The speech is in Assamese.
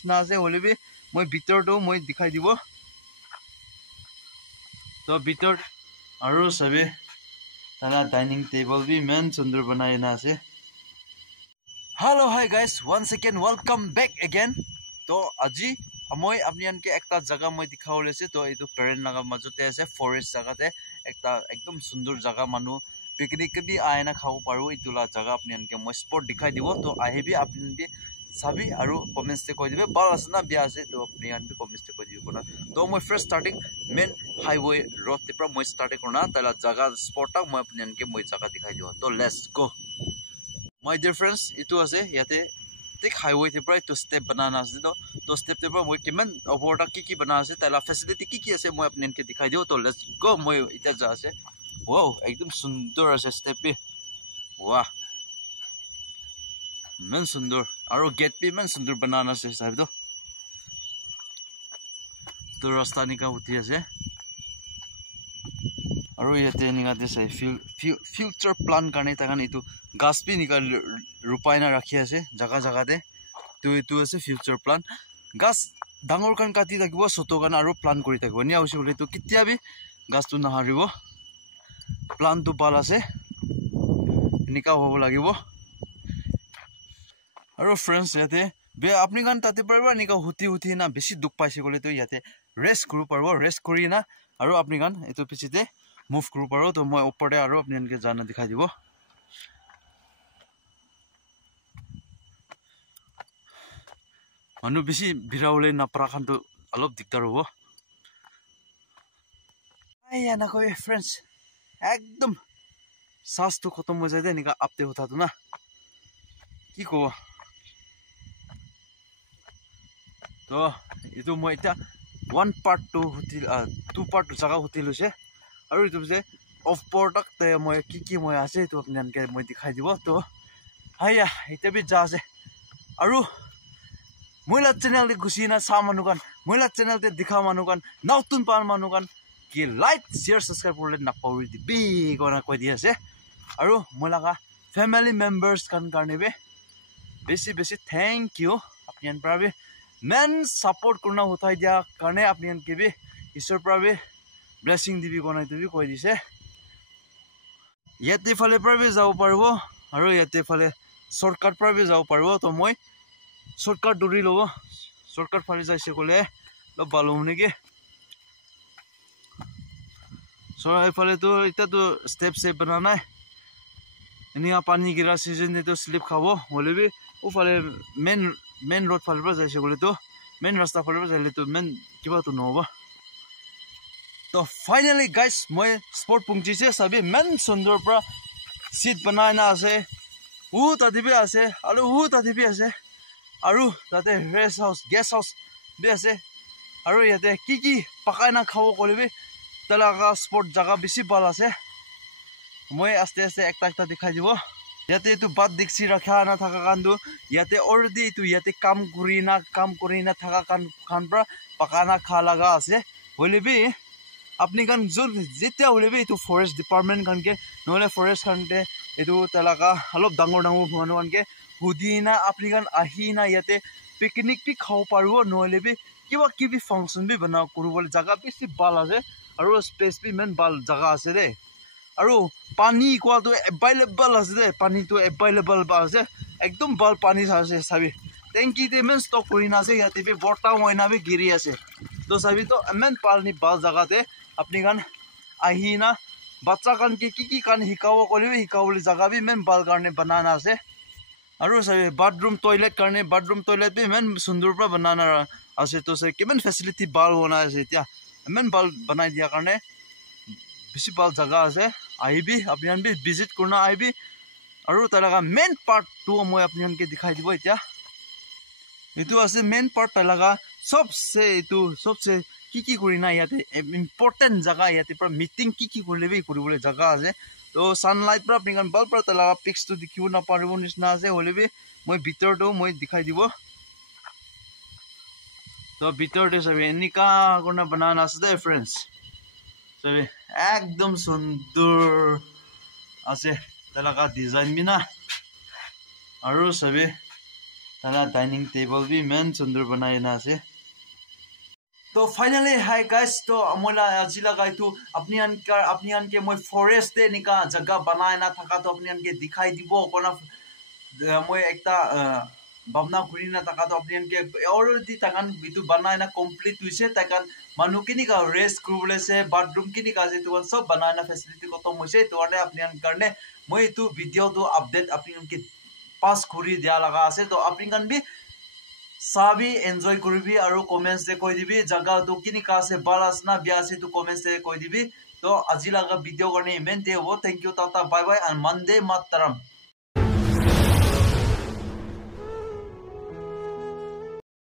নিচিনা আছে হলিবি মই ভিতৰটো মই দেখাই দিব তো ভিতৰ আৰু সবে তালা ডাইনিং টেবল भी मेन सुंदर बनाए ना से hello hi guys once again welcome back again तो আজি মই আপনি আনকে একটা জায়গা মই দেখাবলৈ আছে তো এটো পেৰেন্ট লাগা মাজতে আছে ফৰেষ্ট জাগাতে একটা একদম সুন্দৰ জায়গা মানুহ পিকনিক भी आए ना खाओ पारो इतुला जगह अपने अनके मैं स्पॉट दिखाई दिवो तो आए भी अपने भी सभी आरो कमेंट्स से कोई दिबे बाल असना बिया से तो अपने अन भी कमेंट्स से कोई दिबो कोना तो मैं first starting main highway road ते पर मैं स्टार्ट करना तला जगह स्पॉट तक मैं अपने अनके मैं जगह दिखाई दिवो तो let's go my dear friends इतु আছে ইয়াতে ঠিক हाईवे ते पर तो स्टेप बनाना আছে तो स्टेप ते पर मैं किमान ओवर तक की बना আছে तला फैसिलिटी की আছে मैं अपने अनके दिखाई दिवो तो लेट्स गो मैं इता जा আছে वाओ एकदम सुंदर আছে स्टेप भी वाह मन सुंदर और गेट भी मन सुंदर बनाना से साहब तो रास्ता निका होती है और ये निकाते से फ्यूचर प्लान करने तक इतु गाछ भी निकाल रुपाई ना रखी है जगह जगह दे तो इतु है फ्यूचर प्लान गाछ डांगर कान काटी থাকিব ছোট কান আৰু প্লান কৰি থাকিব নি आवश्यक হলে তো কিতিয়া भी গাছটো নাহাৰিব প্লান তো ভাল আছে নিকা হ'ব লাগিব আৰু फ्रेंड्स याते बे अपनी गान ताते परबा निका हुती ना बेसी दुख पाइसे गले तो याते रेस्ट करू परबो रेस्ट करी ना আৰু अपनी गान एतो पिछते मूव करू पारो तो मैं ऊपर दे আৰু अपनी अनके जाना दिखाई दिबो मनु बेसी भिरावले ना प्राखान तो अलप दिक्कत होबो आया ना कोई फ्रेंड्स एकदम सांस तो खत्म हो जाए निका आपते होता तो ना की को तो इतो मैं इता 1 part 2 होतिल 2 part जगह होतिल से और इतो से ऑफ पोर्ट तक ते मैं की मैं आसे तो अपने अनके मैं दिखाई दिबो तो हाया इते भी जा से और मोला चैनल दे खुशी ना सा मानुकान मोला चैनल दे दिखा मानुकान नतुन पान मानुकान कि लाइक शेयर सब्सक्राइब करले ना पाउरि दिबी कोना कोइ दिया से और मोला का फैमिली मेंबर्स कान करने बे बेसी बेसी थैंक यू अपनी अन पर भी मेन सपोर्ट करना होता है दिया करने अपनी अन के भी ईश्वर पर भी ब्लेसिंग दिबी कोना तो भी कोइ दिसे याते फले पर भी जाओ परबो और याते फले शॉर्टकट पर भी जाओ परबो तो मैं शॉर्टकट दूरी लो शॉर्टकट फले जाइसे कोले लो बालो होने के सो इफाले तो इतना तो स्टेप से बनाना है इन्हीं पानी गिरा सीजन ने तो स्लिप खाओ बोले भी वो फाले मेन रोड फाले पर जाइए बोले तो मेन रास्ता फाले पर जाइए तो मेन क्या बात तो ना होगा तो फाइनली गाइस मैं स्पोर्ट पुंची से सभी मेन सुंदर पर सीट बनाए ना आसे वो ताती भी आसे आलू वो ताती भी आसे आरु ताते रेस्ट हाउस गेस्ट हाउस भी आसे आरु याते की पकाई ना खाओ कोले भी तलाका स्पॉट जगह बेसी ভাল আছে মই আস্তে আস্তে একটা একটা দেখাই দিব ইয়াতে এটো বাদ দেখছি রাখা না থাকা কান্দু ইয়াতে অলরেডি এটো ইয়াতে কাম করি না থাকা কান পৰা পাকানা খা লাগা আছে হলেবি আপনি কান জোর যেতিয়া হলেবি এটো ফরেস্ট ডিপার্টমেন্ট কানকে নহলে ফরেস্ট কানকে এটো তলাকা অলপ ডাঙৰ মানুহ কানকে হুদিনা আপনি কান আহিনা ইয়াতে পিকনিক भी খাও পারবো নহলেবি কিবা ফাংশন भी बनाओ করবলে জায়গা বেশি ভাল আছে আৰু স্পেস भी মেন ভাল জায়গা আছে ৰে আৰু পানী কোৱা তো अवेलेबल আছে দে পানী তো अवेलेबल আছে একদম ভাল পানী আছে সাবি টেংকি তে মেন স্টক কৰি না আছে ইয়াতে भी বৰ্তা মইনা भी গিৰি আছে তো সাবি তো মেন পানী ভাল জায়গাতে আপনি গান আহিনা বাচ্চা কান কি কান হিকাও কলিবি হিকাওলি জায়গা भी মেন ভাল কাৰণে बनाना আছে আৰু সাবি বাথৰুম টয়লেট भी মেন সুন্দৰ পৰা बनाना আছে তো সে কিমান ফেসিলিটি ভাল হোনা আছে এতিয়া मेन बाल बनाई दिया करने बेसी बाल जगह আছে आईबी अपनी अन भी विजिट करना आईबी और तलाका मेन पार्ट 2 मैं अपनी अन के दिखाई दिबो इतना इतु আছে मेन पार्ट तलाका सबसे की करिना याते इम्पोर्टेंट जगह याते पर मीटिंग की करलेबे करबले जगह আছে तो सनलाइट पर अपनी अन बाल पर तलाका पिक्स तो दिखिबो ना पारिबो निसना আছে होलेबे मैं भीतर तो मैं दिखाई दिबो तो भीतर दे सबै निका करना बनाना আছে फ्रेंड्स सबै एकदम सुंदर আছে तलाका डिजाइन बिना और सबै ताला डाइनिंग टेबल भी मेन सुंदर बनाए ना से तो फाइनली हाय गाइस तो मोला जिला गाय तो अपनी अन के मैं फॉरेस्ट दे निका जगह बनाए ना थका तो अपनी अन के दिखाई दिबो कोना मैं एकता भावना घुरी ना थका तो अपनी अन के ऑलरेडी तकन बितु बनाए ना कंप्लीट हुइसे तकन मानु किनि का रेस्ट करबले से बाथरूम किनि का से तो सब बनाए ना फैसिलिटी को तो मुझे तो अपनी अन करने मैं तो वीडियो तो अपडेट अपनी अन के पास घुरी दिया लगा से तो अपनी अन भी साबी एन्जॉय करबी और कमेंट्स दे कोई दिबी जगह तो किनि का से बालास ना बिया से तो कमेंट्स दे कोई दिबी तो আজি लगा वीडियो करने इमें दे वो thank you tata bye bye and मंडे मातरम।